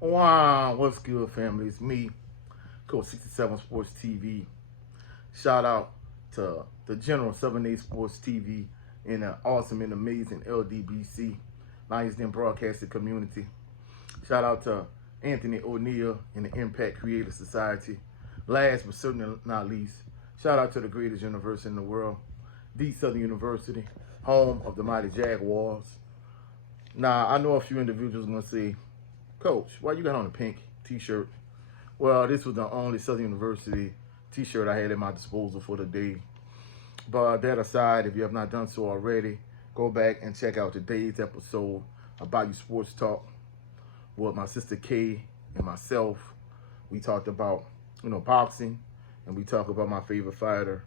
Wow, what's good, family? It's me, Coach 67 Sports TV. Shout out to the General 7 8 Sports TV and the awesome and amazing LDBC, Lions Den Broadcasting Community. Shout out to Anthony O'Neill and the Impact Creative Society. Last but certainly not least, shout out to the greatest university in the world, the Southern University, home of the mighty Jaguars. Now, I know a few individuals are going to say, Coach, why you got on a pink t-shirt? Well, this was the only Southern University t-shirt I had at my disposal for the day. But that aside, if you have not done so already, go back and check out today's episode of Bayou Sports Talk with my sister Kay and myself. We talked about, boxing, and we talked about my favorite fighter,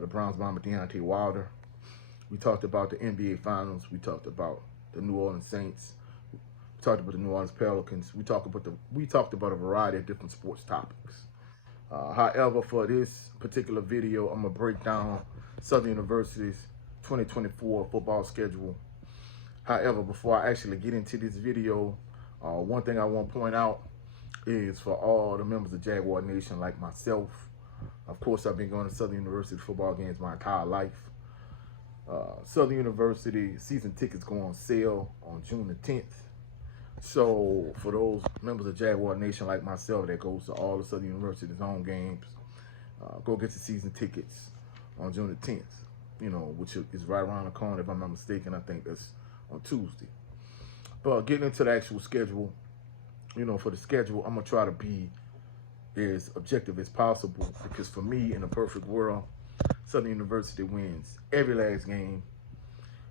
the Browns bomber Deontay Wilder. We talked about the NBA Finals. We talked about the New Orleans Saints. We talked about the New Orleans Pelicans. We talked about a variety of different sports topics. However, for this particular video, I'm gonna break down Southern University's 2024 football schedule. However, before I actually get into this video, one thing I want to point out is for all the members of Jaguar Nation like myself. Of course, I've been going to Southern University football games my entire life. Southern University season tickets go on sale on June the 10th. So for those members of Jaguar Nation like myself that goes to all the Southern University's home games, go get your season tickets on June the 10th, which is right around the corner if I'm not mistaken. I think that's on Tuesday. But getting into the actual schedule, for the schedule, I'm going to try to be as objective as possible because for me, in a perfect world, Southern University wins every last game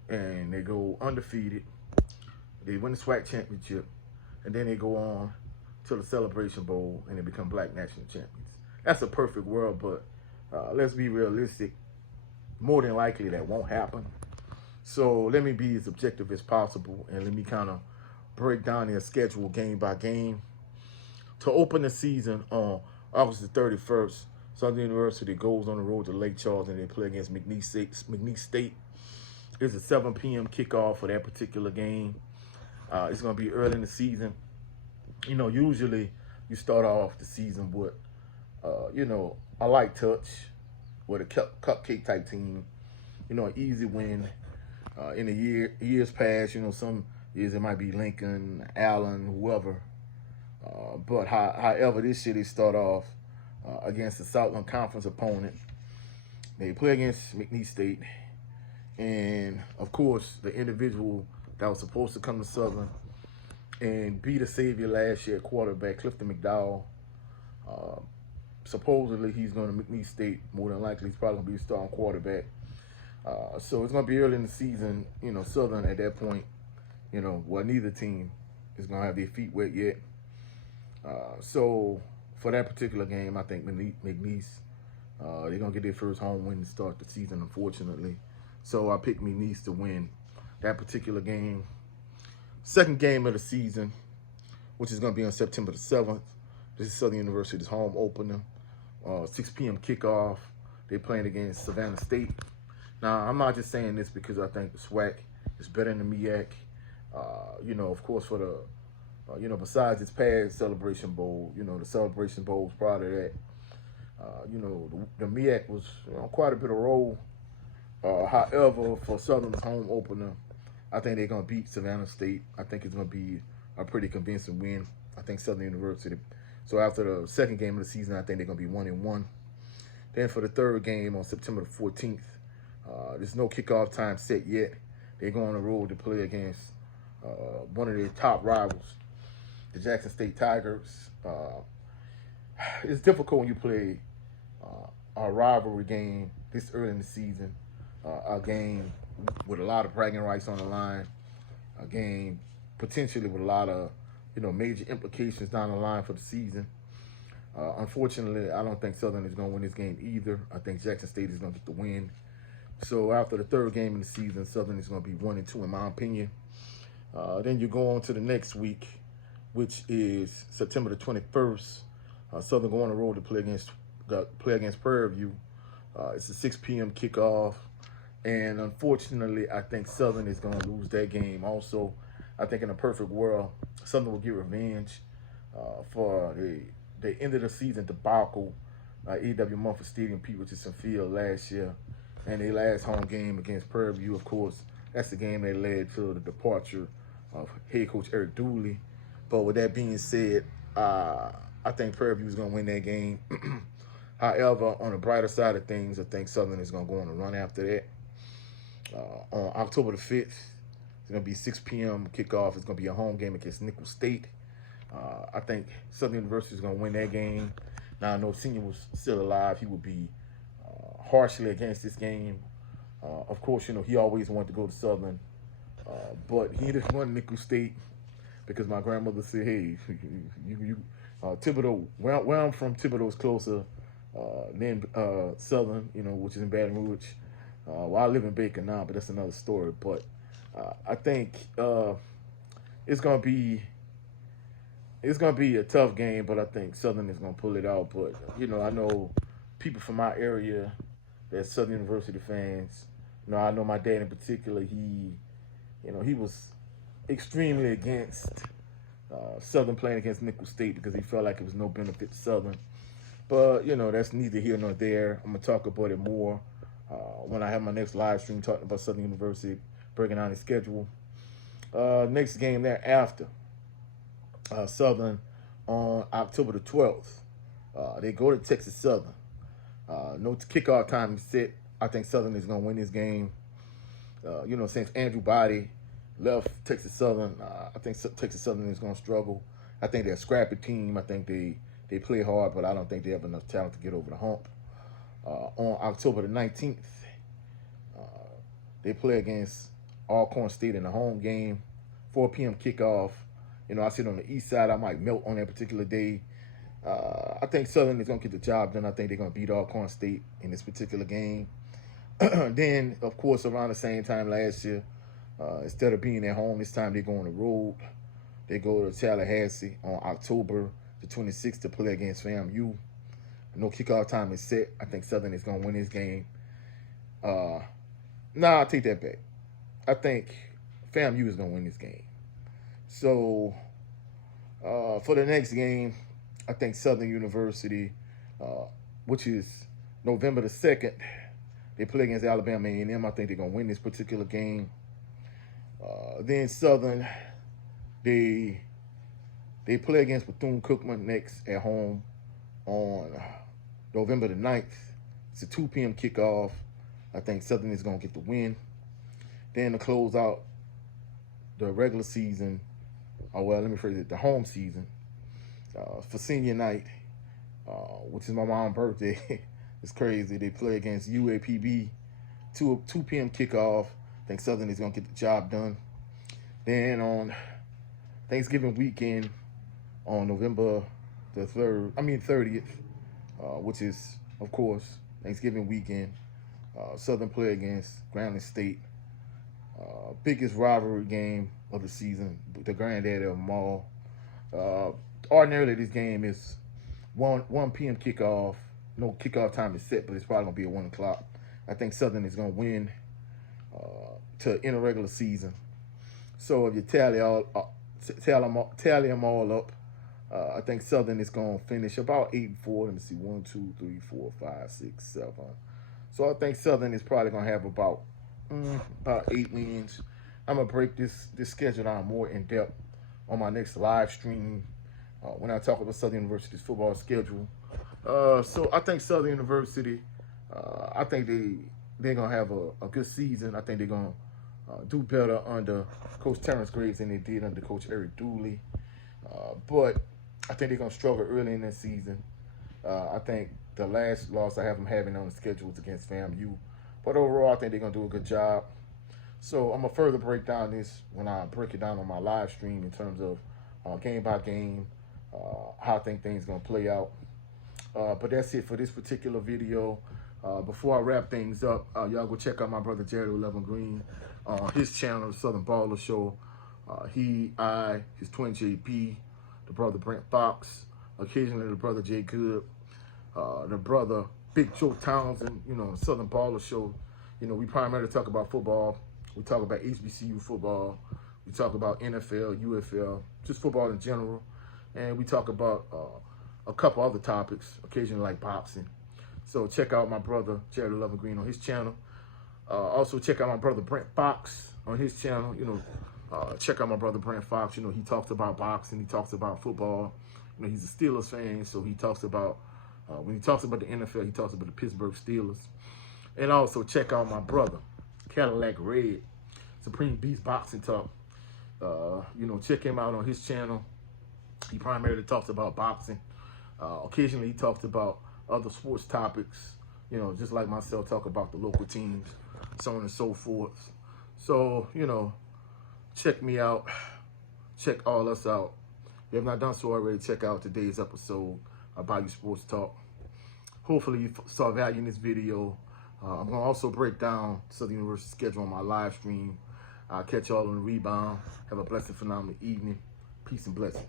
and they go undefeated. They win the SWAC championship, and then they go on to the Celebration Bowl, and they become Black national champions. That's a perfect world, but let's be realistic. More than likely, that won't happen. So let me be as objective as possible, and let me kind of break down their schedule game by game. To open the season on August the 31st, Southern University goes on the road to Lake Charles, and they play against McNeese State. It's a 7 p.m. kickoff for that particular game. It's going to be early in the season. Usually you start off the season with, a light touch with a cupcake type team, an easy win. In the years past, some years it might be Lincoln, Allen, whoever. But however, this year they start off against the Southland Conference opponent. They play against McNeese State. And, of course, the individual that was supposed to come to Southern and be the savior last year at quarterback, Clifton McDowell. Supposedly he's going to McNeese State. More than likely he's probably going to be a starting quarterback. So it's going to be early in the season. Southern at that point, neither team is going to have their feet wet yet. So for that particular game, I think McNeese, they're going to get their first home win to start the season, unfortunately. So I picked McNeese to win that particular game. Second game of the season, which is going to be on September the 7th. This is Southern University's home opener. 6 p.m. kickoff. They're playing against Savannah State. Now, I'm not just saying this because I think the SWAC is better than the MEAC. Of course, for the, besides its past Celebration Bowl, the Celebration Bowl was prior to that. The MEAC was quite a bit of role. However, for Southern's home opener, I think they're going to beat Savannah State. I think it's going to be a pretty convincing win. I think Southern University. So after the second game of the season, I think they're going to be 1-1. Then for the third game on September the 14th, there's no kickoff time set yet. They go on the road to play against one of their top rivals, the Jackson State Tigers. It's difficult when you play a rivalry game this early in the season. A game with a lot of bragging rights on the line, a game potentially with a lot of, major implications down the line for the season. Unfortunately, I don't think Southern is going to win this game either. I think Jackson State is going to get the win. So after the third game of the season, Southern is going to be 1-2 in my opinion. Then you go on to the next week, which is September the 21st. Southern go on the road to play against Prairie View. It's a 6 p.m. kickoff. And unfortunately, I think Southern is going to lose that game also. I think in a perfect world, Southern will get revenge. for the end of the season debacle. A.W. Mumford Stadium, Pete Richardson Field last year, and their last home game against Prairie View, of course, that's the game that led to the departure of head coach Eric Dooley. But with that being said, I think Prairie View is going to win that game. However, on the brighter side of things, I think Southern is going to go on a run after that. On October the 5th, it's going to be 6 p.m. kickoff. It's going to be a home game against Nicholls State. I think Southern University is going to win that game. Now, I know Senior was still alive. He would be harshly against this game. Of course, he always wanted to go to Southern, but he just won Nicholls State because my grandmother said, hey, Thibodaux, where I'm from, Thibodaux is closer than Southern, which is in Baton Rouge. Well, I live in Baker now, but that's another story. But I think it's gonna be a tough game, but I think Southern is gonna pull it out. But I know people from my area that's Southern University fans. I know my dad in particular. He was extremely against Southern playing against Nicholls State because he felt like it was no benefit to Southern. But that's neither here nor there. I'm gonna talk about it more when I have my next live stream talking about Southern University, breaking down the schedule. Next game thereafter, Southern on October the 12th. They go to Texas Southern. No kickoff time is set. I think Southern is going to win this game. Since Andrew Body left Texas Southern, I think Texas Southern is going to struggle. I think they're a scrappy team. I think they play hard, but I don't think they have enough talent to get over the hump. On October the 19th, they play against Alcorn State in a home game, 4 p.m. kickoff. I sit on the east side. I might melt on that particular day. I think Southern is going to get the job done. I think they're going to beat Alcorn State in this particular game. Then, of course, around the same time last year, instead of being at home, this time they go on the road. They go to Tallahassee on October the 26th to play against FAMU. No kickoff time is set. I think Southern is going to win this game. I'll take that back. I think FAMU is going to win this game. So, for the next game, I think Southern University, which is November the 2nd, they play against Alabama A&M. I think they're going to win this particular game. Then Southern, they play against Bethune-Cookman next at home on November the 9th. It's a 2 p.m. kickoff. I think Southern is going to get the win. Then to close out the regular season, the home season, for senior night, which is my mom's birthday. It's crazy. They play against UAPB, 2 p.m. kickoff. I think Southern is going to get the job done. Then on Thanksgiving weekend, on November the 30th, which is, of course, Thanksgiving weekend, Southern play against Grambling State. Biggest rivalry game of the season, the granddaddy of them all. Ordinarily, this game is 1 p.m. kickoff. No kickoff time is set, but it's probably going to be at 1 o'clock. I think Southern is going to win to end a regular season. So if you tally them all up, I think Southern is going to finish about 8-4. Let me see, 1, 2, 3, 4, 5, 6, 7. So I think Southern is probably going to have about 8 wins. I'm going to break this schedule down more in depth on my next live stream when I talk about Southern University's football schedule. So I think Southern University, I think they're going to have a good season. I think they're going to do better under Coach Terrence Graves than they did under Coach Eric Dooley. But I think they're going to struggle early in the season. I think the last loss I have them having on the schedule is against FAMU. But overall, I think they're going to do a good job. So I'm going to further break down this when I break it down on my live stream in terms of game by game, how I think things are going to play out. But that's it for this particular video. Before I wrap things up, y'all go check out my brother Jared 11 Green on his channel, The Southern Baller Show. His twin JP, the brother Brent Fox, occasionally the brother Jay Good, the brother Big Joe Townsend, the Southern Baller Show. We primarily talk about football. We talk about HBCU football. We talk about NFL, UFL, just football in general. and we talk about a couple other topics, occasionally like boxing. So check out my brother Jared Lovin Green on his channel. Also check out my brother Brent Fox on his channel. Check out my brother Brent Fox. He talks about boxing. He talks about football. He's a Steelers fan, so he talks about when he talks about the NFL, he talks about the Pittsburgh Steelers. And also check out my brother Cadillac Red, Supreme Beast Boxing Talk. Check him out on his channel. He primarily talks about boxing. Occasionally he talks about other sports topics, just like myself, talk about the local teams, so on and so forth. So, check me out. Check all us out. If you have not done so already, check out today's episode of Bayou Sports Talk. Hopefully you saw value in this video. I'm going to also break down Southern University's schedule on my live stream. I'll catch y'all on the rebound. Have a blessed, phenomenal evening. Peace and blessings.